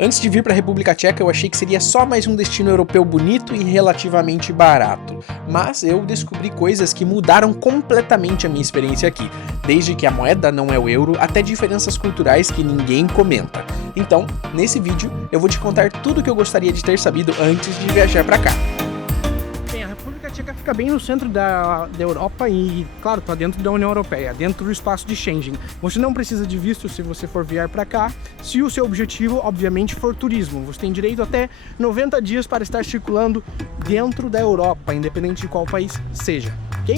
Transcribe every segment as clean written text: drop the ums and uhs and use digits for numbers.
Antes de vir para a República Tcheca, eu achei que seria só mais um destino europeu bonito e relativamente barato. Mas eu descobri coisas que mudaram completamente a minha experiência aqui, desde que a moeda não é o euro até diferenças culturais que ninguém comenta. Então, nesse vídeo, eu vou te contar tudo o que eu gostaria de ter sabido antes de viajar para cá. Bem, a República Tcheca fica bem no centro da Europa e, claro, está dentro da União Europeia, dentro do espaço de Schengen. Você não precisa de visto se você for vier para cá, se o seu objetivo, obviamente, for turismo. Você tem direito até 90 dias para estar circulando dentro da Europa, independente de qual país seja, ok?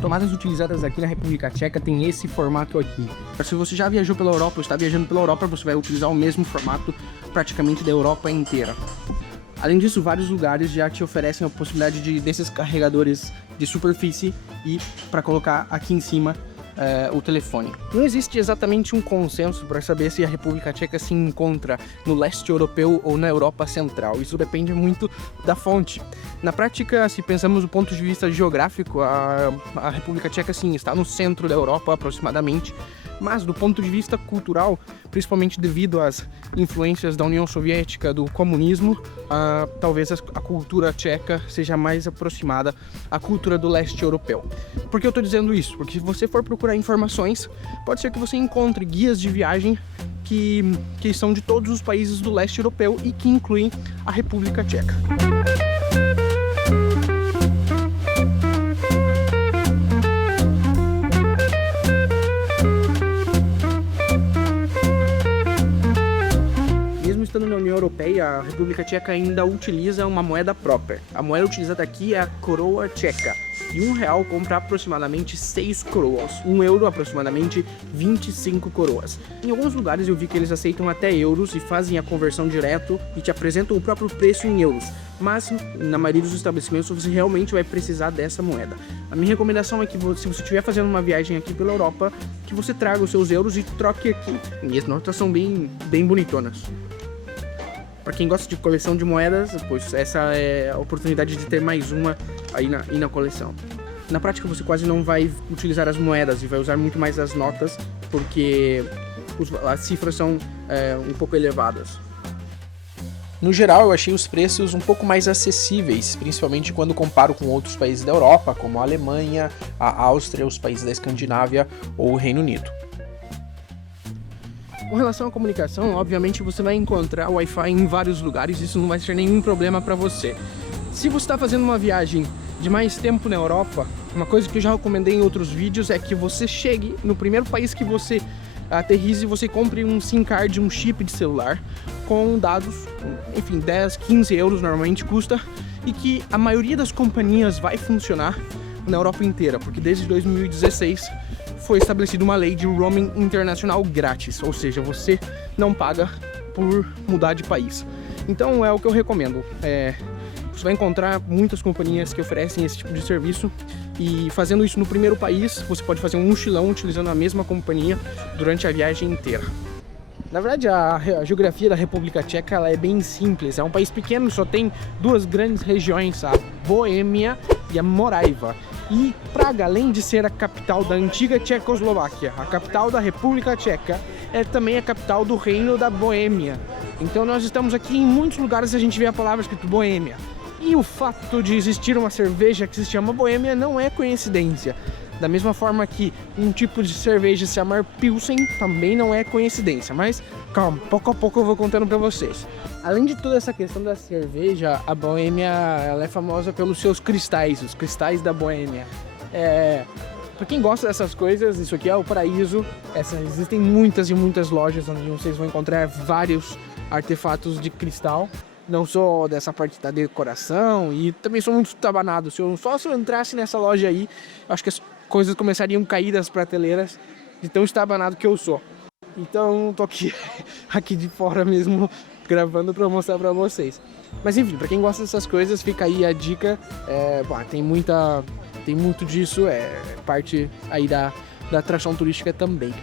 Tomadas utilizadas aqui na República Tcheca tem esse formato aqui. Se você já viajou pela Europa ou está viajando pela Europa, você vai utilizar o mesmo formato praticamente da Europa inteira. Além disso, vários lugares já te oferecem a possibilidade desses carregadores de superfície e para colocar aqui em cima o telefone. Não existe exatamente um consenso para saber se a República Tcheca se encontra no leste europeu ou na Europa Central. Isso depende muito da fonte. Na prática, se pensamos do ponto de vista geográfico, a República Tcheca sim está no centro da Europa aproximadamente, mas do ponto de vista cultural, principalmente devido às influências da União Soviética, do comunismo, talvez a cultura tcheca seja mais aproximada à cultura do leste europeu. Por que eu estou dizendo isso? Porque se você for procurar informações, pode ser que você encontre guias de viagem que são de todos os países do leste europeu e que incluem a República Tcheca. Estando na União Europeia, a República Tcheca ainda utiliza uma moeda própria. A moeda utilizada aqui é a coroa tcheca. E R$1 compra aproximadamente 6 coroas. €1 aproximadamente 25 coroas. Em alguns lugares eu vi que eles aceitam até euros e fazem a conversão direto e te apresentam o próprio preço em euros. Mas na maioria dos estabelecimentos você realmente vai precisar dessa moeda. A minha recomendação é que se você estiver fazendo uma viagem aqui pela Europa, que você traga os seus euros e troque aqui. E as notas são bem bonitonas. Para quem gosta de coleção de moedas, pois essa é a oportunidade de ter mais uma aí na coleção. Na prática você quase não vai utilizar as moedas e vai usar muito mais as notas, porque as cifras são um pouco elevadas. No geral, eu achei os preços um pouco mais acessíveis, principalmente quando comparo com outros países da Europa, como a Alemanha, a Áustria, os países da Escandinávia ou o Reino Unido. Com relação à comunicação, obviamente você vai encontrar Wi-Fi em vários lugares, isso não vai ser nenhum problema para você. Se você está fazendo uma viagem de mais tempo na Europa, uma coisa que eu já recomendei em outros vídeos é que você chegue no primeiro país que você aterrize e você compre um SIM card, um chip de celular com dados, enfim, 10, 15 euros normalmente custa, e que a maioria das companhias vai funcionar na Europa inteira, porque desde 2016 foi estabelecida uma lei de roaming internacional grátis, ou seja, você não paga por mudar de país. Então é o que eu recomendo. Você vai encontrar muitas companhias que oferecem esse tipo de serviço e fazendo isso no primeiro país, você pode fazer um mochilão utilizando a mesma companhia durante a viagem inteira. Na verdade, a geografia da República Tcheca ela é bem simples. É um país pequeno, só tem duas grandes regiões, a Boêmia e a Moravica. E Praga, além de ser a capital da antiga Tchecoslováquia, a capital da República Tcheca, é também a capital do Reino da Boêmia. Então nós estamos aqui em muitos lugares a gente vê a palavra escrito Boêmia. E o fato de existir uma cerveja que se chama Boêmia não é coincidência. Da mesma forma que um tipo de cerveja se chamar Pilsen também não é coincidência, mas calma, pouco a pouco eu vou contando pra vocês. Além de toda essa questão da cerveja, a Boêmia ela é famosa pelos seus cristais, os cristais da Boêmia. Pra quem gosta dessas coisas, isso aqui é o paraíso. Existem muitas e muitas lojas onde vocês vão encontrar vários artefatos de cristal. Não sou dessa parte da decoração e também sou muito estabanado. Se eu entrasse nessa loja aí, acho que as coisas começariam a cair das prateleiras de tão estabanado que eu sou. Então tô aqui de fora mesmo gravando para mostrar para vocês. Mas enfim, para quem gosta dessas coisas, fica aí a dica. Tem muito disso, parte aí da atração turística também.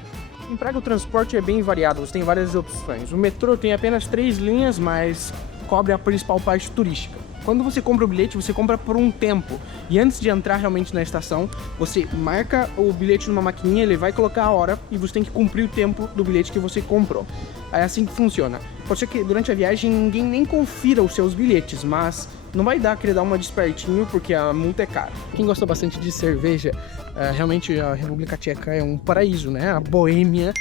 Em Praga o transporte é bem variado, você tem várias opções. O metrô tem apenas 3 linhas, mas cobre a principal parte turística. Quando você compra o bilhete, você compra por um tempo. E antes de entrar realmente na estação, você marca o bilhete numa maquininha, ele vai colocar a hora e você tem que cumprir o tempo do bilhete que você comprou. É assim que funciona. Pode ser que durante a viagem ninguém nem confira os seus bilhetes, mas não vai querer dar uma despertinho porque a multa é cara. Quem gosta bastante de cerveja, realmente a República Tcheca é um paraíso, né? A Boêmia,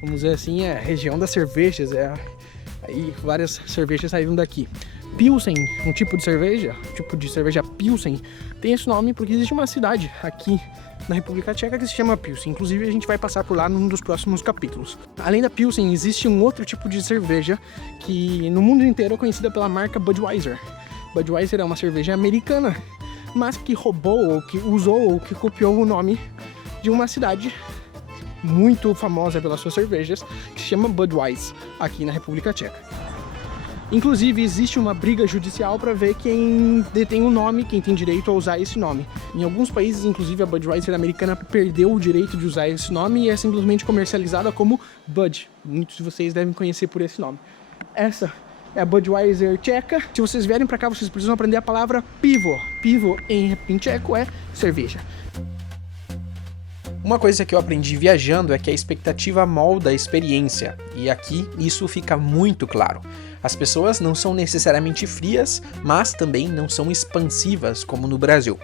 vamos dizer assim, é a região das cervejas, aí várias cervejas saíram daqui. Pilsen, um tipo de cerveja Pilsen, tem esse nome porque existe uma cidade aqui na República Tcheca que se chama Pilsen. Inclusive a gente vai passar por lá num dos próximos capítulos. Além da Pilsen, existe um outro tipo de cerveja que no mundo inteiro é conhecida pela marca Budweiser. Budweiser é uma cerveja americana, mas que roubou, ou que usou, ou que copiou o nome de uma cidade muito famosa pelas suas cervejas, que se chama Budweiser, aqui na República Tcheca. Inclusive, existe uma briga judicial para ver quem detém o nome, quem tem direito a usar esse nome. Em alguns países, inclusive, a Budweiser americana perdeu o direito de usar esse nome e é simplesmente comercializada como Bud. Muitos de vocês devem conhecer por esse nome. Essa é a Budweiser tcheca. Se vocês vierem para cá, vocês precisam aprender a palavra pivo. Pivo em tcheco é cerveja. Uma coisa que eu aprendi viajando é que a expectativa molda a experiência, e aqui isso fica muito claro. As pessoas não são necessariamente frias, mas também não são expansivas como no Brasil.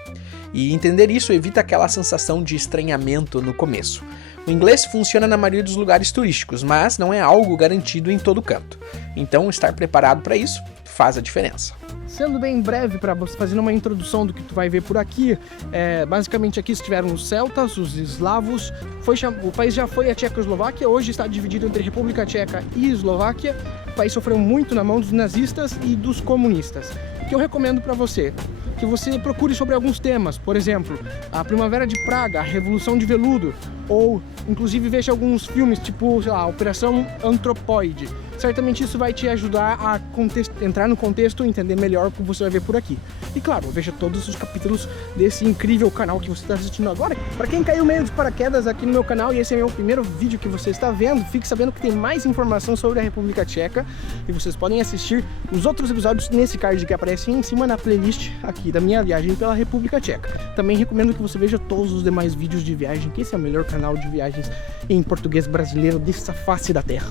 E entender isso evita aquela sensação de estranhamento no começo. O inglês funciona na maioria dos lugares turísticos, mas não é algo garantido em todo canto. Então, estar preparado para isso faz a diferença. Sendo bem breve, para você fazer uma introdução do que tu vai ver por aqui, basicamente aqui estiveram os celtas, os eslavos, o país já foi a Tchecoslováquia, hoje está dividido entre República Tcheca e Eslováquia. O país sofreu muito na mão dos nazistas e dos comunistas. O que eu recomendo para você? Que você procure sobre alguns temas, por exemplo, a Primavera de Praga, a Revolução de Veludo, ou inclusive veja alguns filmes tipo, sei lá, Operação Antropoide. Certamente isso vai te ajudar a entrar no contexto e entender melhor o que você vai ver por aqui. E claro, veja todos os capítulos desse incrível canal que você está assistindo agora. Para quem caiu meio de paraquedas aqui no meu canal e esse é meu primeiro vídeo que você está vendo, fique sabendo que tem mais informação sobre a República Tcheca e vocês podem assistir os outros episódios nesse card que aparece em cima na playlist aqui da minha viagem pela República Tcheca. Também recomendo que você veja todos os demais vídeos de viagem, que esse é o melhor canal de viagens em português brasileiro dessa face da terra.